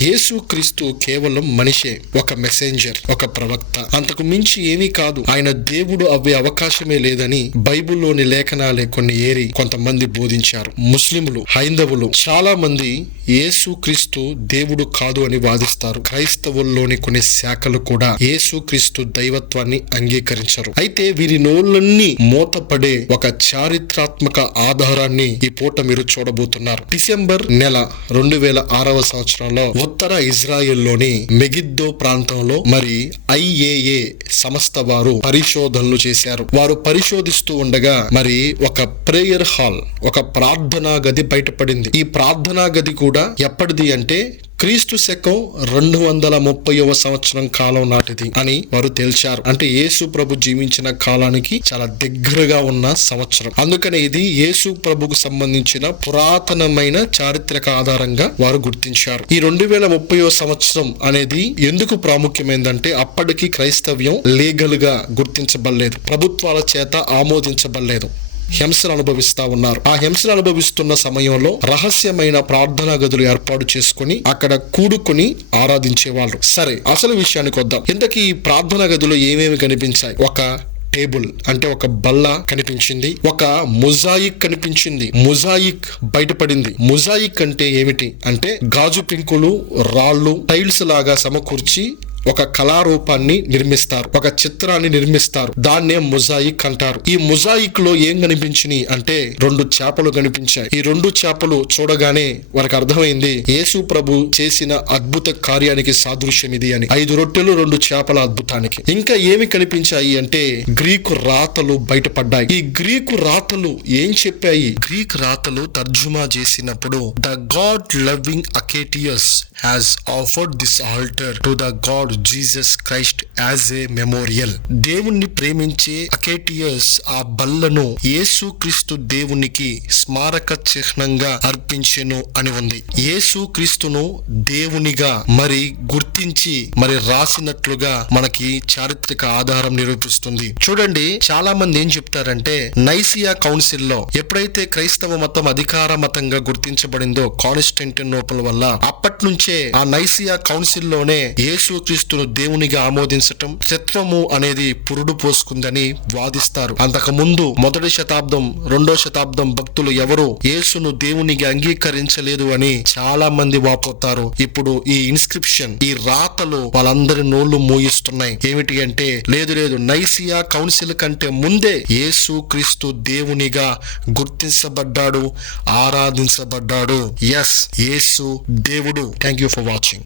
యేసు క్రీస్తు కేవలం మనిషే ఒక మెసెంజర్ ఒక ప్రవక్త. అంతకు మించి ఏమీ కాదు ఆయన దేవుడు అవ్వే అవకాశమే లేదని బైబిల్లోని లేఖనాలే కొన్ని ఏరి కొంతమంది బోధించారు. ముస్లింలు హైందవులు చాలా మంది యేసుక్రీస్తు దేవుడు కాదు అని వాదిస్తారు. క్రైస్తవుల్లోని కొన్ని శాఖలు కూడా యేసుక్రీస్తు దైవత్వాన్ని అంగీకరించరు. అయితే వీరి నోళ్ళన్నీ మూతపడే ఒక చారిత్రాత్మక ఆధారాన్ని ఈ పూట మీరు చూడబోతున్నారు. డిసెంబర్ నెల రెండు వేల ఆరవ సంవత్సరంలో ఉత్తర ఇజ్రాయెల్లోని మెగిద్దో ప్రాంతంలో మరి ఐఏఏ సంస్థ వారు పరిశోధనలు చేశారు. వారు పరిశోధిస్తూ ఉండగా మరి ఒక ప్రేయర్ హాల్ ఒక ప్రార్థనా గది బయటపడింది. ఈ ప్రార్థనా గది కూడా ఎప్పటిది అంటే క్రీస్తు శకం రెండు వందల ముప్పైవ సంవత్సరం కాలం నాటిది అని వారు తేల్చారు. అంటే యేసు ప్రభు జీవించిన కాలానికి చాలా దగ్గరగా ఉన్న సంవత్సరం. అందుకని ఇది యేసు ప్రభుకు సంబంధించిన పురాతనమైన చారిత్రక ఆధారంగా వారు గుర్తించారు. ఈ రెండు వేల ముప్పైవ సంవత్సరం అనేది ఎందుకు ప్రాముఖ్యమైందంటే అప్పటికి క్రైస్తవ్యం లీగల్గా గుర్తించబడలేదు. ప్రభుత్వాల చేత ఆమోదించబడలేదు. హింసను అనుభవిస్తా ఉన్నారు. ఆ హింసను అనుభవిస్తున్న సమయంలో రహస్యమైన ప్రార్థనా గదులు ఏర్పాటు చేసుకుని అక్కడ కూడుకుని ఆరాధించేవాళ్ళు. సరే అసలు విషయానికి వద్దాం. ఇంతకీ ఈ ప్రార్థనా గదిలో ఏమేమి కనిపించాయి? ఒక టేబుల్ అంటే ఒక బల్ల కనిపించింది. ఒక మొజాయిక్ కనిపించింది. మొజాయిక్ బయటపడింది. మొజాయిక్ అంటే ఏమిటి? అంటే గాజు పెంకులు రాళ్ళు టైల్స్ లాగా సమకూర్చి ఒక కళారూపాన్ని నిర్మిస్తారు ఒక చిత్రాన్ని నిర్మిస్తారు దాన్నే మొజాయిక్ అంటారు. ఈ మొజాయిక్లో ఏం కనిపించినాయి అంటే రెండు చేపలు కనిపించాయి. ఈ రెండు చేపలు చూడగానే వారికి అర్థమైంది యేసు ప్రభు చేసిన అద్భుత కార్యానికి సాదృశ్యం ఇది అని. ఐదు రొట్టెలు రెండు చేపల అద్భుతానికి. ఇంకా ఏమి కనిపించాయి అంటే గ్రీకు రాతలు బయటపడ్డాయి. ఈ గ్రీకు రాతలు ఏం చెప్పాయి? గ్రీక్ రాతలు తర్జుమా చేసినప్పుడు the god loving Akatios has offered this altar to the god Jesus Christ as a memorial దేవుణ్ణి ప్రేమించే అకేటియస్ ఆ బల్లను యేసు క్రీస్తు దేవునికి స్మారక చిహ్నంగా అర్పించెను అని ఉంది. యేసు క్రీస్తును దేవునిగా మరి గుర్తించి మరి రాసినట్లుగా మనకి చారిత్రక ఆధారం నిరూపిస్తుంది. చూడండి చాలా మంది ఏం చెప్తారంటే నైసియా కౌన్సిల్లో ఎప్పుడైతే క్రైస్తవ మతం అధికార మతంగా గుర్తించబడిందో కాన్స్టెంటినోపుల్ వల్ల అప్పటి నుంచే ఆ నైసియా కౌన్సిల్లోనే యేసు క్రీస్తును దేవునిగా ఆమోదించటం చిత్రము అనేది పురుడు పోసుకుందని వాదిస్తారు. అంతకు ముందు మొదటి శతాబ్దం రెండో శతాబ్దం భక్తులు ఎవరు యేసును దేవునిగా అంగీకరించలేదు అని చాలా మంది వాపోతారు. ఇప్పుడు ఈ ఇన్స్క్రిప్షన్ ఈ రాతలు వాళ్ళందరి నోళ్ళు మూయిస్తున్నాయి. ఏమిటి అంటే లేదు లేదు నైసియా కౌన్సిల్ కంటే ముందే యేసు క్రీస్తు దేవునిగా గుర్తించబడ్డాడు ఆరాధించబడ్డాడు. ఎస్ యేసు దేవుడు. Thank you for watching